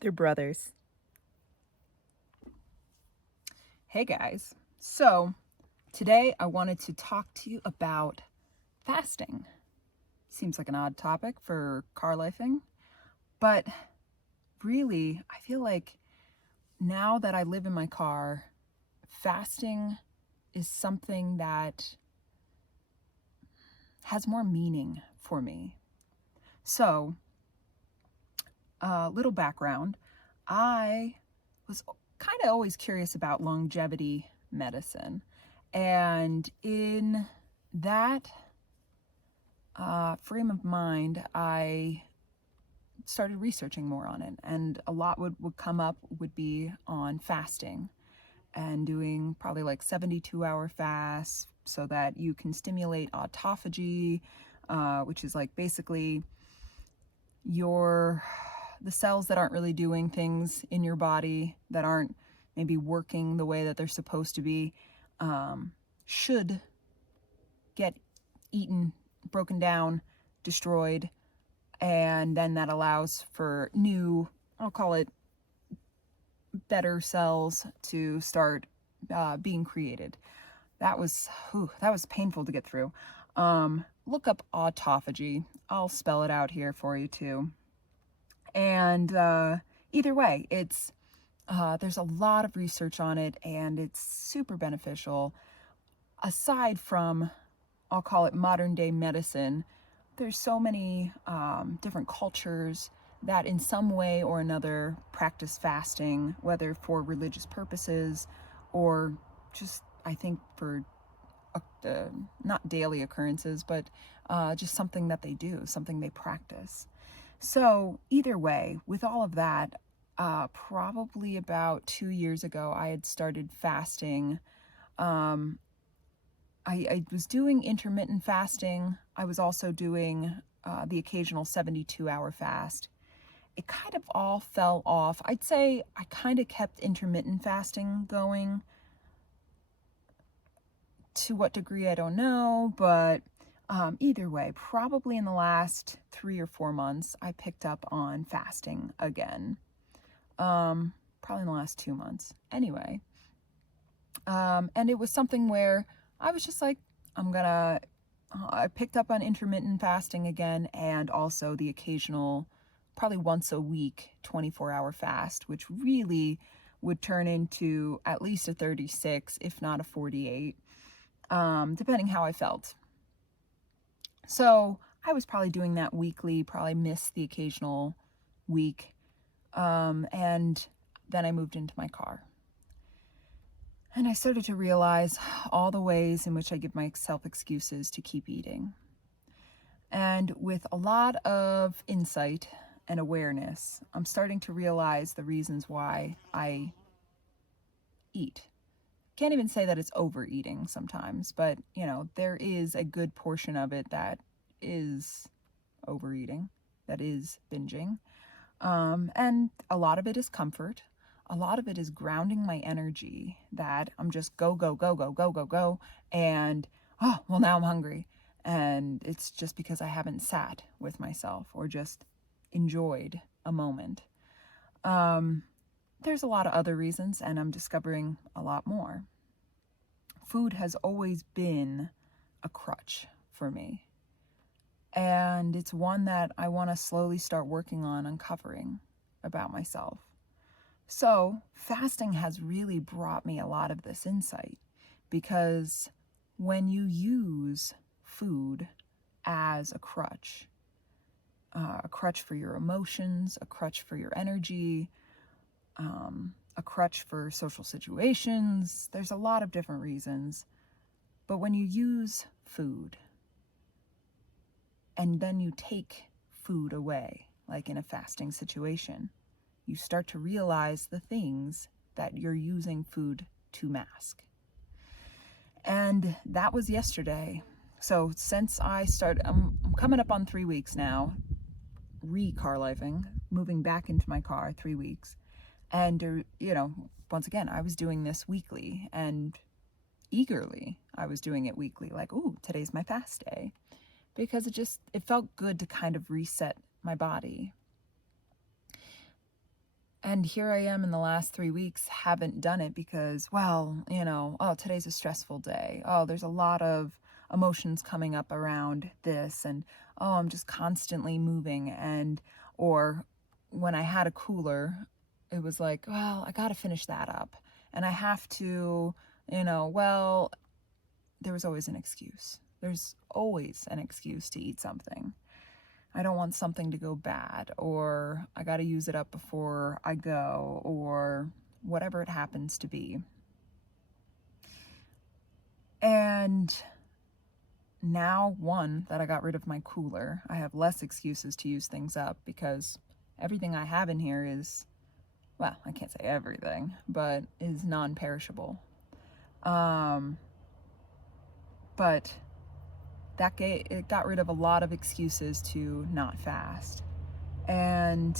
They're brothers. Hey guys. So, today I wanted to talk to you about fasting. Seems like an odd topic for car lifing, but really, I feel like now that I live in my car, fasting is something that has more meaning for me. So, little background. I was kind of always curious about longevity medicine. And in that frame of mind, I started researching more on it. And a lot would come up would be on fasting and doing probably like 72-hour fasts so that you can stimulate autophagy, which is like basically the cells that aren't really doing things in your body, that aren't maybe working the way that they're supposed to be, should get eaten, broken down, destroyed, and then that allows for new, I'll call it better cells to start being created. That was painful to get through. Look up autophagy. I'll spell it out here for you too. And either way, there's a lot of research on it, and it's super beneficial. Aside from, I'll call it modern day medicine, there's so many different cultures that in some way or another practice fasting, whether for religious purposes or just, I think, for not daily occurrences, but just something that they do, something they practice. So either way, with all of that, probably about 2 years ago, I had started fasting. I was doing intermittent fasting. I was also doing the occasional 72-hour fast. It kind of all fell off. I'd say I kind of kept intermittent fasting going. To what degree, I don't know, but either way, probably in the last 3 or 4 months, I picked up on fasting again. Probably in the last 2 months. Anyway, and it was something where I was just like, I picked up on intermittent fasting again, and also the occasional, probably once a week, 24-hour fast, which really would turn into at least a 36, if not a 48, depending how I felt. So I was probably doing that weekly, probably missed the occasional week. And then I moved into my car. And I started to realize all the ways in which I give myself excuses to keep eating. And with a lot of insight and awareness, I'm starting to realize the reasons why I eat. Can't even say that it's overeating sometimes, but there is a good portion of it that is overeating, that is binging. And a lot of it is comfort. A lot of it is grounding my energy, that I'm just go, go, go, go, go, go, go. And, oh, well, now I'm hungry. And it's just because I haven't sat with myself or just enjoyed a moment. There's a lot of other reasons, and I'm discovering a lot more. Food has always been a crutch for me. And it's one that I want to slowly start working on uncovering about myself. So fasting has really brought me a lot of this insight, because when you use food as a crutch for your emotions, a crutch for your energy, a crutch for social situations, there's a lot of different reasons. But when you use food and then you take food away, like in a fasting situation, you start to realize the things that you're using food to mask. And that was yesterday. So since I started, I'm coming up on 3 weeks now, car lifing, moving back into my car 3 weeks. And, once again, I was doing this weekly, and eagerly I was doing it weekly, like, ooh, today's my fast day, because it felt good to kind of reset my body. And here I am in the last 3 weeks, haven't done it because, well, oh, today's a stressful day. Oh, there's a lot of emotions coming up around this. And, oh, I'm just constantly moving. And, or when I had a cooler, it was like, well, I got to finish that up. And I have to, well, there was always an excuse. There's always an excuse to eat something. I don't want something to go bad, or I got to use it up before I go, or whatever it happens to be. And now, one, that I got rid of my cooler, I have less excuses to use things up because everything I have in here is, well, I can't say everything, but is non-perishable. But it got rid of a lot of excuses to not fast. And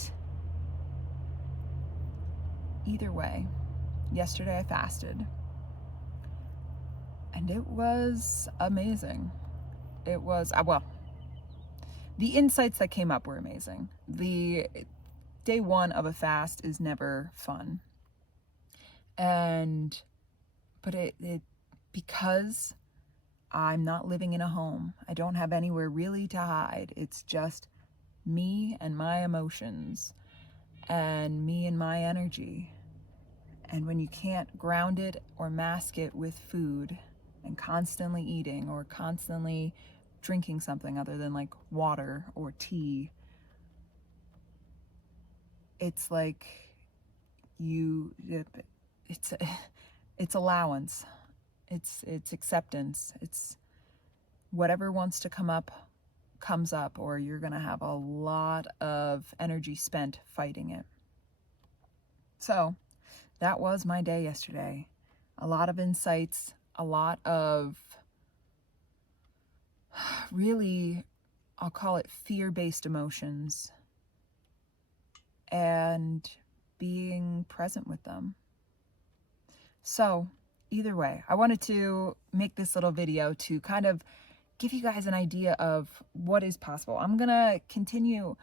either way, yesterday I fasted. And it was amazing. It was, well, the insights that came up were amazing. The day one of a fast is never fun. But because I'm not living in a home, I don't have anywhere really to hide. It's just me and my emotions and me and my energy. And when you can't ground it or mask it with food and constantly eating or constantly drinking something other than like water or tea, it's like it's allowance. It's acceptance. It's whatever wants to come up comes up, or you're going to have a lot of energy spent fighting it. So that was my day yesterday. A lot of insights, a lot of really, I'll call it fear-based emotions, and being present with them. So either way, I wanted to make this little video to kind of give you guys an idea of what is possible. I'm going to continue.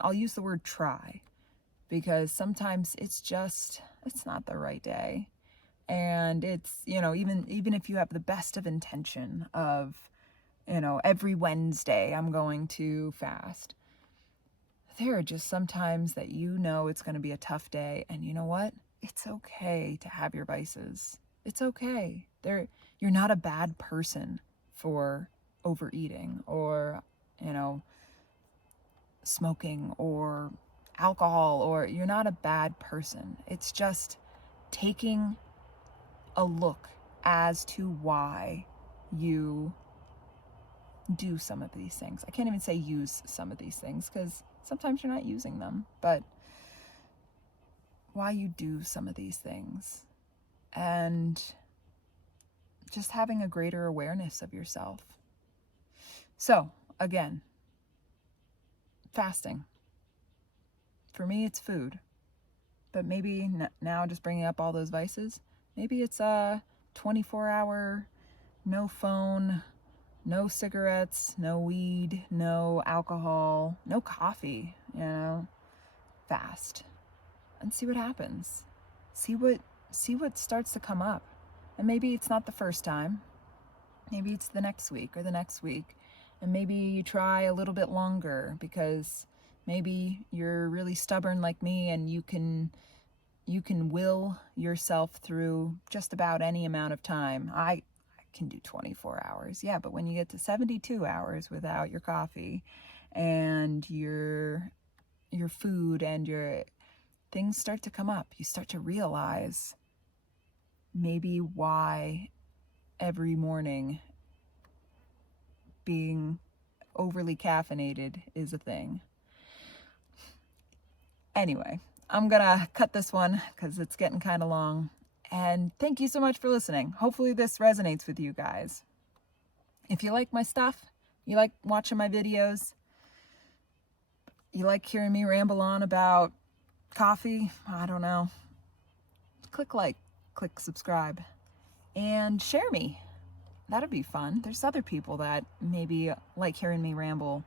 I'll use the word try, because sometimes it's not the right day. And it's, even if you have the best of intention of, every Wednesday I'm going to fast, there are just some times that it's going to be a tough day. And you know what? It's okay to have your vices. It's okay. You're not a bad person for overeating or, smoking or alcohol, or you're not a bad person. It's just taking a look as to why you do some of these things. I can't even say use some of these things because sometimes you're not using them, but why you do some of these things, and just having a greater awareness of yourself. So again, fasting. For me, it's food. But maybe now, just bringing up all those vices, maybe it's a 24-hour, no phone, no cigarettes, no weed, no alcohol, no coffee, fast. And see what happens. See what starts to come up. And maybe it's not the first time. Maybe it's the next week or the next week. And maybe you try a little bit longer because maybe you're really stubborn like me and you can will yourself through just about any amount of time. I can do 24 hours. Yeah, but when you get to 72 hours without your coffee and your food and your things start to come up, you start to realize maybe why every morning being overly caffeinated is a thing. Anyway, I'm gonna cut this one because it's getting kind of long. And thank you so much for listening. Hopefully this resonates with you guys. If you like my stuff, you like watching my videos, you like hearing me ramble on about coffee, I don't know, click like, click subscribe, and share me. That'd be fun. There's other people that maybe like hearing me ramble,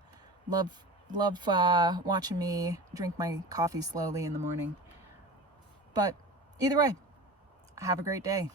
love watching me drink my coffee slowly in the morning. But either way, have a great day.